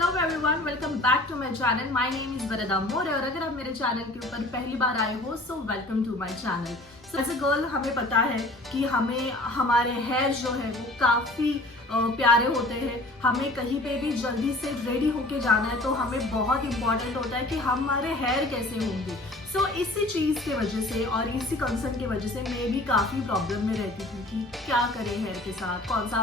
Hello everyone, welcome back to my channel. My name is Varda More और अगर आप मेरे चैनल के ऊपर पहली बार आए हो so welcome to my channel. So as a girl हमें पता है कि हमें हमारे हेयर जो है वो काफ़ी प्यारे होते हैं। हमें कहीं पे भी जल्दी से रेडी होके जाना है तो हमें बहुत इंपॉर्टेंट होता है कि हमारे हेयर कैसे होंगे। सो इसी चीज़ के वजह से और इसी कंसर्न की वजह से मैं भी काफ़ी प्रॉब्लम में रहती थी कि क्या करें हेयर के साथ, कौन सा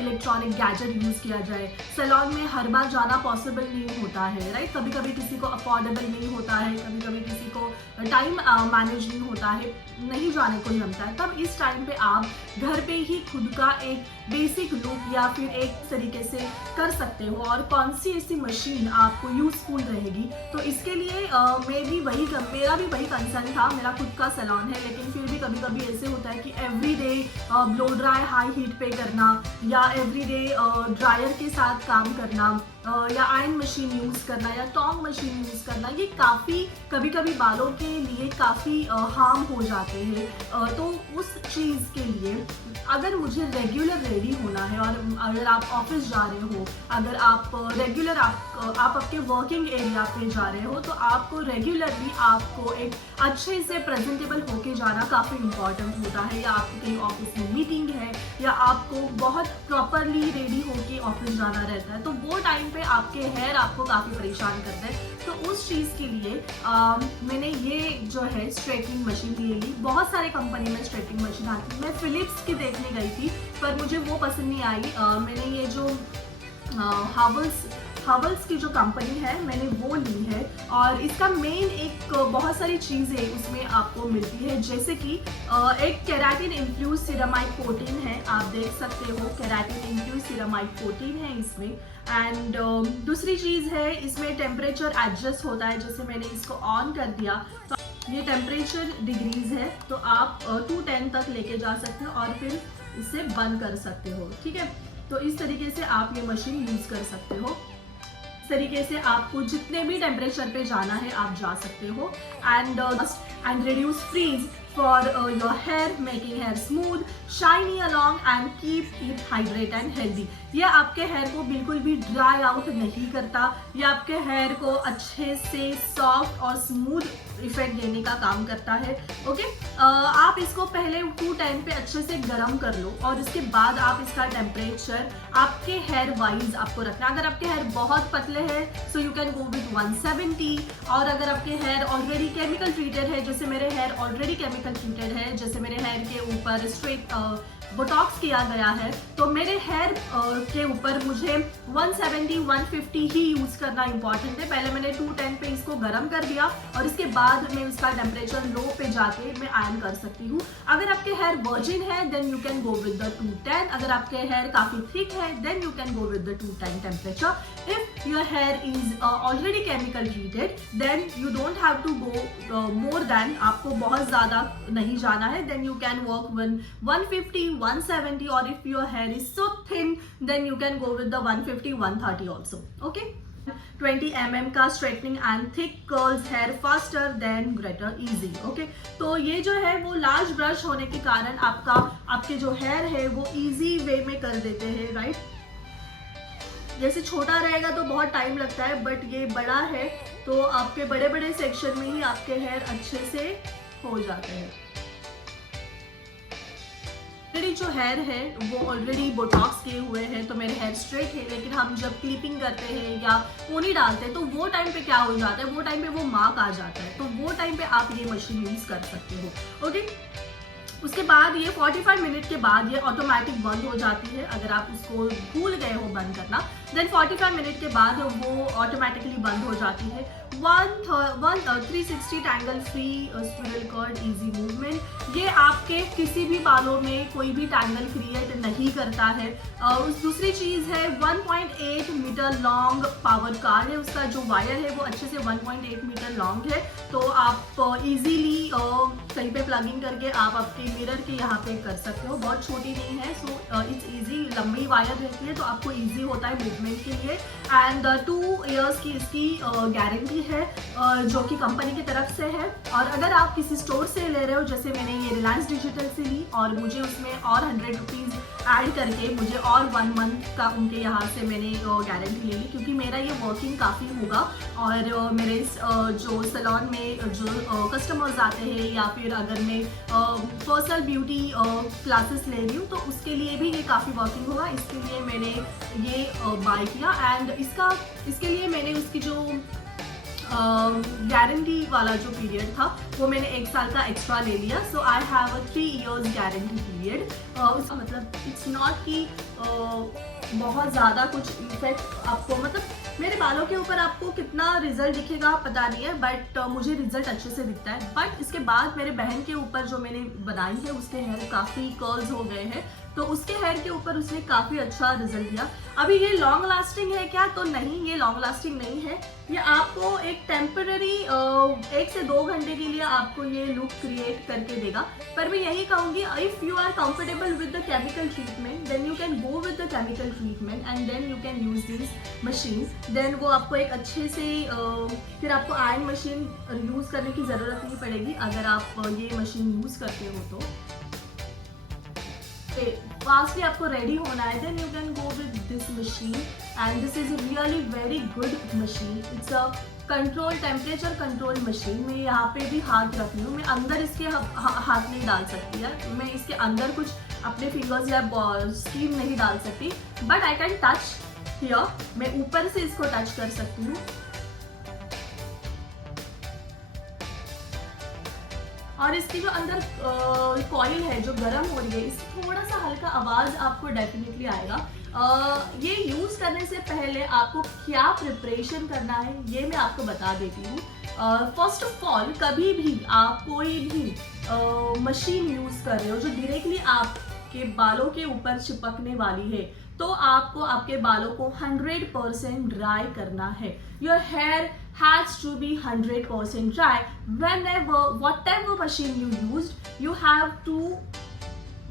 इलेक्ट्रॉनिक गैजेट यूज़ किया जाए। सैलून में हर बार जाना पॉसिबल नहीं होता है, राइट। कभी कभी किसी को अफोर्डेबल नहीं होता है, कभी कभी किसी को टाइम मैनेज नहीं होता है, नहीं जाने को जमता है। तब इस टाइम पे आप घर पे ही खुद का एक बेसिक लुक या फिर एक तरीके से कर सकते हो और कौन सी ऐसी मशीन आपको यूजफुल रहेगी। तो इसके लिए मेरा भी वही कंसर्न था। मेरा खुद का सैलून है लेकिन फिर भी कभी कभी ऐसे होता है कि every day blow dry high heat पे करना या एवरी डे ड्रायर के साथ काम करना या आयरन मशीन यूज़ करना या टॉन्ग मशीन यूज़ करना, ये काफ़ी कभी कभी बालों के लिए काफ़ी हार्म हो जाते हैं। तो उस चीज़ के लिए अगर मुझे रेगुलर रेडी होना है और अगर आप ऑफिस जा रहे हो, अगर आप रेगुलर आप आपके वर्किंग एरिया पे जा रहे हो तो आपको रेगुलरली आपको एक अच्छे से प्रेजेंटेबल होके जाना काफ़ी इंपॉर्टेंट होता है। या आपकी कहीं ऑफिस में मीटिंग है या आपको बहुत प्रॉपरली रेडी होके ऑफिस जाना रहता है तो वो टाइम पे आपके हेयर आपको काफ़ी परेशान करते हैं। तो उस चीज़ के लिए मैंने ये जो है स्ट्रेटनिंग मशीन ले ली। बहुत सारे कंपनी में स्ट्रेटनिंग मशीन आती है। मैं फिलिप्स की देखने गई थी पर मुझे वो पसंद नहीं आई। मैंने ये जो हावल्स की जो कंपनी है मैंने वो ली है और इसका मेन एक बहुत सारी चीज़ें उसमें आपको मिलती है, जैसे कि एक केराटिन इन्फ्यूज सिरामाइड प्रोटीन है। आप देख सकते हो केराटिन इन्फ्यूज सिरामाइड प्रोटीन है इसमें। एंड दूसरी चीज़ है इसमें टेम्परेचर एडजस्ट होता है। जैसे मैंने इसको ऑन कर दिया तो ये टेम्परेचर डिग्रीज है तो आप 210 तक लेके जा सकते हो और फिर इसे बंद कर सकते हो, ठीक है। तो इस तरीके से आप ये मशीन यूज़ कर सकते हो। इस तरीके से आपको जितने भी टेम्परेचर पे जाना है आप जा सकते हो। And reduce frizz for your hair, making hair smooth, shiny along and keep it hydrated and healthy। ये आपके हेयर को बिल्कुल भी ड्राई आउट नहीं करता, ये आपके हेयर को अच्छे से सॉफ्ट और स्मूथ इफेक्ट देने का काम करता है। ओके, आप इसको पहले 210 पे अच्छे से गर्म कर लो और इसके बाद आप इसका टेम्परेचर आपके हेयर वाइज आपको रखना। अगर आपके हेयर बहुत पतले हैं सो यू कैन गो विथ 170 और अगर आपके हेयर ऑलरेडी केमिकल ट्रीटेड है, जैसे मेरे हेयर ऑलरेडी केमिकल ट्रीटेड है, जैसे मेरे हेयर के ऊपर स्ट्रेट बोटॉक्स किया गया है तो मेरे हेयर के ऊपर मुझे 170 150 ही यूज करना इंपॉर्टेंट है। पहले मैंने 210 पे इसको गर्म कर दिया और इसके बाद मैं इसका टेम्परेचर लो पे जाके मैं आयरन कर सकती हूँ। अगर आपके हेयर वर्जिन है then you can go with the 210। अगर आपके हेयर काफी थिक है then you can go with the 210 temperature. If your hair is already chemical treated then you don't have to go more than, आपको बहुत ज्यादा नहीं जाना है। Then you can work with 150 170 or if your hair is so thin then you can go with the 150 130 also। okay, 20 mm का straightening and thick curls hair faster than greater easy। okay, तो ये जो है वो large brush होने के कारण आपके जो हेयर है वो इजी वे में कर देते हैं, राइट। जैसे छोटा रहेगा तो बहुत टाइम लगता है बट ये बड़ा है तो आपके बड़े बड़े सेक्शन में ही आपके हेयर अच्छे से हो जाते हैं। मेरी जो हेयर है वो ऑलरेडी बोटॉक्स किए हुए हैं तो मेरे हेयर स्ट्रेट है, लेकिन हम जब क्लिपिंग करते हैं या पोनी डालते हैं तो वो टाइम पे क्या हो जाता है, वो टाइम पे वो मार्क आ जाता है। तो वो टाइम पे आप ये मशीन यूज कर सकते हो। ओके, उसके बाद ये 45 मिनट के बाद ये ऑटोमेटिक बंद हो जाती है। अगर आप उसको भूल गए हो बंद करना देन 45 मिनट के बाद वो ऑटोमेटिकली बंद हो जाती है। 360 tangle free swivel cord easy movement, ये आपके किसी भी बालों में कोई भी टैंगल क्रिएट नहीं करता है। उस दूसरी चीज़ है 1.8 मीटर लॉन्ग पावर कार्ड है, उसका जो वायर है वो अच्छे से 1.8 मीटर लॉन्ग है तो आप इजीली कहीं पे प्लगिंग करके आप आपके मिरर के यहाँ पे कर सकते हो। बहुत छोटी नहीं है सो इट्स इजी, लंबी वायर रहती है तो आपको इजी होता है मूवमेंट के लिए। एंड 2 इयर्स की इसकी गारंटी है जो कि कंपनी की तरफ से है। और अगर आप किसी स्टोर से ले रहे हो, जैसे मैंने ये रिलायंस डिजिटल से ली और मुझे उसमें और 100 रुपीज़ ऐड करके मुझे और 1 मंथ का उनके यहाँ से मैंने गारंटी ले ली, क्योंकि मेरा ये वर्किंग काफ़ी होगा और मेरे जो सैलून में जो कस्टमर्स आते हैं या फिर अगर मैं पर्सनल ब्यूटी क्लासेस ले रही हूँ तो उसके लिए भी ये काफ़ी वर्किंग होगा। इसके लिए मैंने ये बाय किया एंड इसके लिए मैंने उसकी जो गारंटी वाला जो पीरियड था वो मैंने 1 साल का एक्स्ट्रा ले लिया। So I have a 3 years guarantee period. उसका मतलब इट्स नॉट कि बहुत ज़्यादा कुछ इफेक्ट आपको, मतलब मेरे बालों के ऊपर आपको कितना रिजल्ट दिखेगा पता नहीं है, बट मुझे रिजल्ट अच्छे से दिखता है। बट इसके बाद मेरे बहन के ऊपर जो मैंने बनाई है उसके हेयर काफ़ी कर्ल्स हो गए हैं, तो उसके हेयर के ऊपर उसने काफ़ी अच्छा रिजल्ट दिया। अभी ये लॉन्ग लास्टिंग है क्या? तो नहीं, ये लॉन्ग लास्टिंग नहीं है। ये आपको एक टेम्पररी 1 से 2 घंटे के लिए आपको ये लुक क्रिएट करके देगा। पर मैं यही कहूँगी, if you are comfortable with the chemical treatment then you can go with the chemical treatment and then you can use this machine. देन वो आपको एक अच्छे से फिर आपको आयरन मशीन यूज़ करने की ज़रूरत नहीं पड़ेगी अगर आप ये मशीन यूज़ करते हो तो। फास्टली आपको रेडी होना है, then you can go with this machine and this is really very good machine. It's a control temperature control machine. मैं यहाँ पे भी हाथ रख रही हूँ, मैं अंदर इसके हाथ नहीं डाल सकती है, मैं इसके अंदर कुछ अपने फिंगर्स या स्टीम नहीं डाल सकती, but I can touch here. मैं ऊपर से इसको टच कर सकती हूँ और इसकी जो अंदर कॉइल है जो गर्म हो रही है, इससे थोड़ा सा हल्का आवाज़ आपको डेफिनेटली आएगा। ये यूज़ करने से पहले आपको क्या प्रिपरेशन करना है ये मैं आपको बता देती हूँ। फर्स्ट ऑफ ऑल, कभी भी आप कोई भी मशीन यूज़ कर रहे हो जो डायरेक्टली आपके बालों के ऊपर चिपकने वाली है, तो आपको आपके बालों को 100% ड्राई करना है। Your hair has to be 100% dry. Whatever machine you used, you have to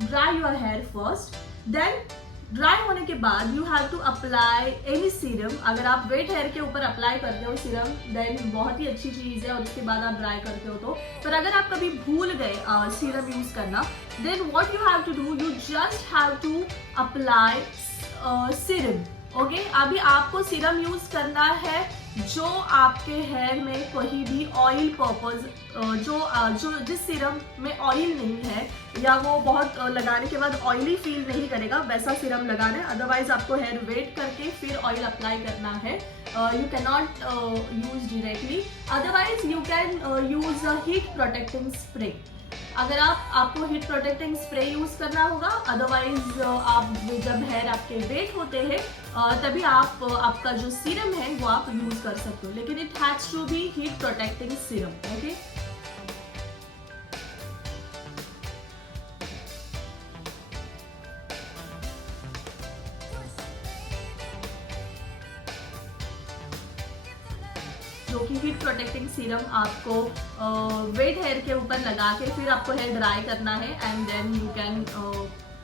dry your hair first. Then dry होने के बाद you have to apply any serum. अगर आप वेट हेयर के ऊपर अप्लाई करते हो सीरम, देन बहुत ही अच्छी चीज़ है और उसके बाद आप ड्राई करते हो तो। पर अगर आप कभी भूल गए सीरम यूज़ करना, then what you have to do, you just have to apply serum. Okay, अभी आपको सीरम यूज़ करना है जो आपके हेयर में कोई भी ऑयल पर्पस जो जिस सीरम में ऑयल नहीं है या वो बहुत लगाने के बाद ऑयली फील नहीं करेगा, वैसा सीरम लगाना है। अदरवाइज आपको हेयर वेट करके फिर ऑयल अप्लाई करना है। You can not use directly, otherwise you can use a heat protecting spray. अगर आपको हीट प्रोटेक्टिंग स्प्रे यूज़ करना होगा, अदरवाइज आप जब हेयर आपके वेट होते हैं तभी आपका जो सीरम है वो आप यूज़ कर सकते हो, लेकिन it has to be heat protecting serum. Okay, जो कि हीट प्रोटेक्टिंग सीरम आपको वेट हेयर के ऊपर लगा के फिर आपको हेयर ड्राई करना है and then you can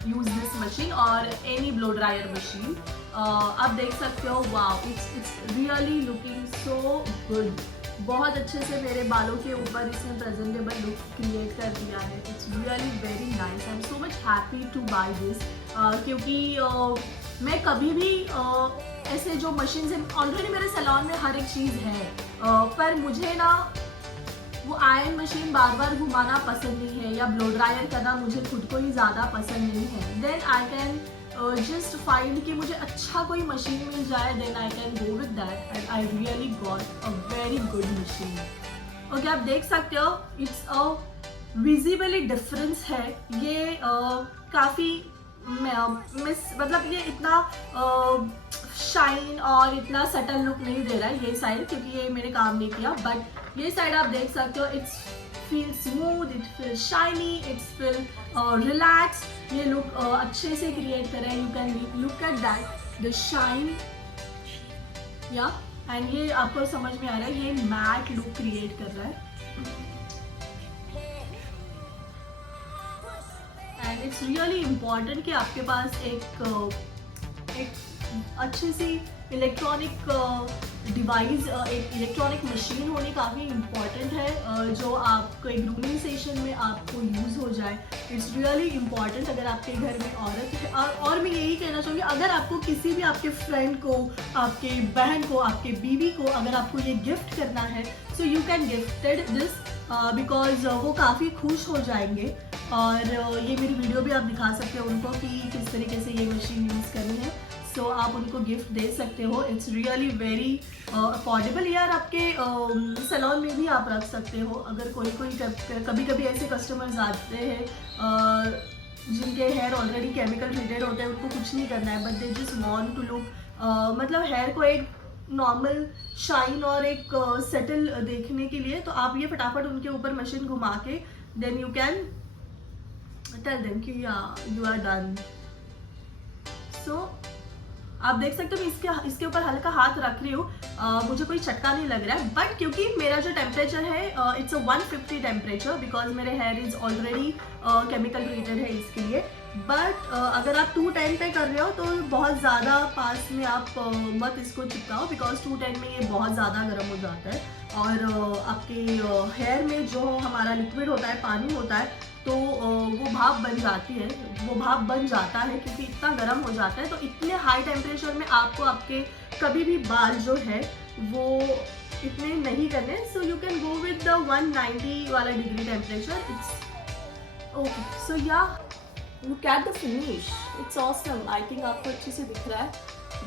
use this machine और एनी ब्लो ड्रायर मशीन। आप देख सकते हो, wow, it's really looking so good. बहुत अच्छे से मेरे बालों के ऊपर इसने प्रेजेंटेबल लुक क्रिएट कर दिया है। It's really very nice. I am so much happy to buy this, क्योंकि मैं कभी भी ऐसे जो मशीन्स हैं, ऑलरेडी मेरे सैलून में हर एक चीज़ है, पर मुझे ना वो आयरन मशीन बार बार घुमाना पसंद नहीं है या ब्लो ड्रायर करना मुझे खुद को ही ज़्यादा पसंद नहीं है। Then I can just find कि मुझे अच्छा कोई मशीन मिल जाए, then I can go with that and I really got a very good machine. Okay, आप देख सकते हो इट्स अ विजिबली डिफरेंस है। ये काफ़ी मतलब ये इतना शाइन और इतना सटल लुक नहीं दे रहा है ये साइड, क्योंकि ये मैंने काम नहीं किया। बट ये साइड आप देख सकते हो, it's feel smooth, it feel shiny, it's feel relax. ये लुक अच्छे से क्रिएट कर रहा है। You can look at that the shine या एंड ये आपको समझ में आ रहा है, ये मैट लुक क्रिएट कर रहा है। एंड इट्स रियली इम्पॉर्टेंट कि आपके पास एक अच्छी सी इलेक्ट्रॉनिक डिवाइस, एक इलेक्ट्रॉनिक मशीन होनी काफ़ी इम्पॉर्टेंट है, जो आपको एक ग्रूमिंग सेशन में आपको यूज़ हो जाए। इट्स रियली इम्पॉर्टेंट अगर आपके घर में औरत है। और मैं यही कहना चाहूँगी, अगर आपको किसी भी आपके फ्रेंड को, आपके बहन को, आपके बीवी को अगर आपको ये गिफ्ट करना है, सो you can gifted this because वो काफ़ी खुश हो जाएंगे। और ये मेरी वीडियो भी आप दिखा सकते हो उनको कि किस तरीके से ये मशीन यूज़ करनी है। सो आप उनको गिफ्ट दे सकते हो। It's really very affordable. यार आपके सैलून में भी आप रख सकते हो। अगर कोई कभी कभी ऐसे कस्टमर्स आते हैं जिनके हेयर ऑलरेडी केमिकल ट्रीटेड होते हैं, उनको कुछ नहीं करना है, but they just want to look, मतलब हेयर को एक नॉर्मल शाइन और एक सेटल देखने के लिए, तो आप ये फटाफट उनके ऊपर मशीन घुमा के then you can tell them कि यू आर डन। सो आप देख सकते हो मैं इसके ऊपर हल्का हाथ रख रही हूँ, मुझे कोई चटका नहीं लग रहा है, बट क्योंकि मेरा जो टेम्परेचर है इट्स अ 150 टेम्परेचर, बिकॉज मेरे hair is already chemical treated है इसके लिए। बट अगर आप 210 पे कर रहे हो तो बहुत ज़्यादा पास में आप मत इसको चिपकाओ, बिकॉज 210 में ये बहुत ज़्यादा गर्म हो जाता है और आपके हेयर में जो हमारा लिक्विड होता है, पानी होता है, तो वो भाप बन जाती है, वो भाप बन जाता है क्योंकि इतना गर्म हो जाता है। तो इतने हाई टेम्परेचर में आपको आपके कभी भी बाल जो है वो इतने नहीं करने। So you can go with the 190 वाला degree temperature. It's okay. So yeah look at the finish, it's awesome. I think आपको अच्छे से दिख रहा है,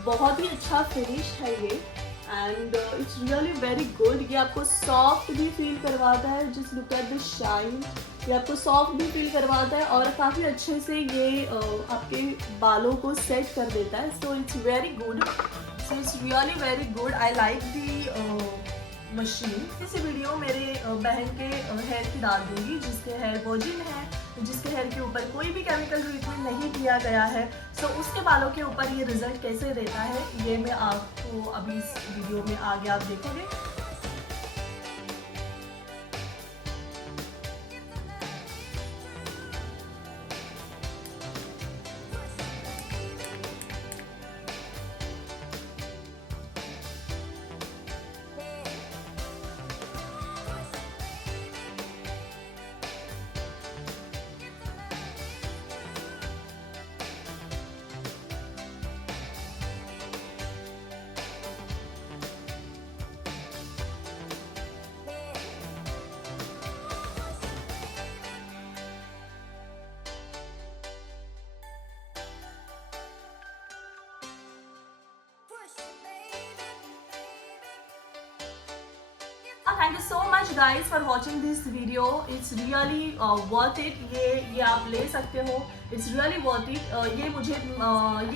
बहुत ही अच्छा फिनिश है ये and it's really very good. ये आपको सॉफ्ट भी फील करवाता है, just look at the shine. ये आपको सॉफ्ट भी फील करवाता है और काफ़ी अच्छे से ये आपके बालों को सेट कर देता है। So it's very good, so it's really very good. I like the machine. इस वीडियो मेरे बहन के हेयर की डाल दूंगी जिसके हेयर वर्जिन है, जिसके हेयर के ऊपर कोई भी केमिकल ट्रीटमेंट नहीं किया गया है। सो उसके बालों के ऊपर ये रिजल्ट कैसे देता है ये मैं आपको अभी इस वीडियो में आगे आप देखोगे। Thank you so much guys for watching this video. It's really worth it. ये आप ले सकते हो. It's really worth it. ये मुझे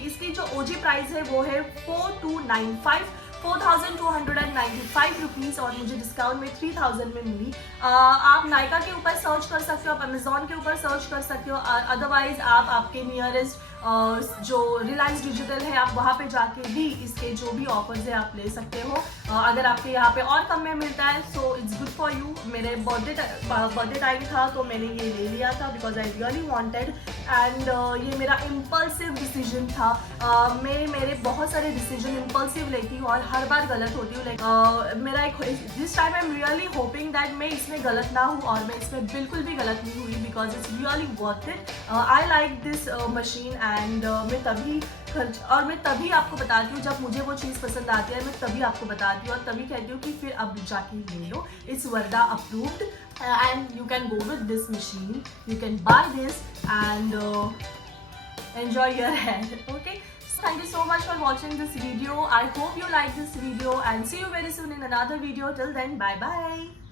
इसकी जो OG प्राइस है वो है 4,295 रुपीज़ और मुझे डिस्काउंट में 3,000 में मिली। आप नायका के ऊपर सर्च कर सकते हो, आप अमेजोन के ऊपर सर्च कर सकते हो, अदरवाइज आप आपके नियरेस्ट जो रिलायंस डिजिटल है आप वहाँ पे जाके भी इसके जो भी ऑफर्स है आप ले सकते हो। अगर आपके यहाँ पे और कम में मिलता है so it's good for you. मेरे बर्थडे टाइम था तो मैंने ये ले लिया था because I really wanted and ये मेरा इम्पल्सिव डिसीजन था। मैं मेरे बहुत सारे डिसीजन इम्पल्सिव लेती हूँ और हर बार गलत होती हूँ। लाइक मेरा एक this time I am really hoping that मैं इसमें गलत ना हूँ और मैं इसमें बिल्कुल भी गलत नहीं हुई because it's really worth it. I like this machine and मैं तभी आपको बताती हूँ जब मुझे वो चीज़ पसंद आती है, मैं तभी आपको बताती हूँ और तभी कहती हूँ कि फिर अब जाके ले लो। It's Varda approved and you can go with this machine, you can buy this and enjoy your hair. Okay, so thank you so much for watching this video. I hope you like this video and see you very soon in another video. Till then, bye bye.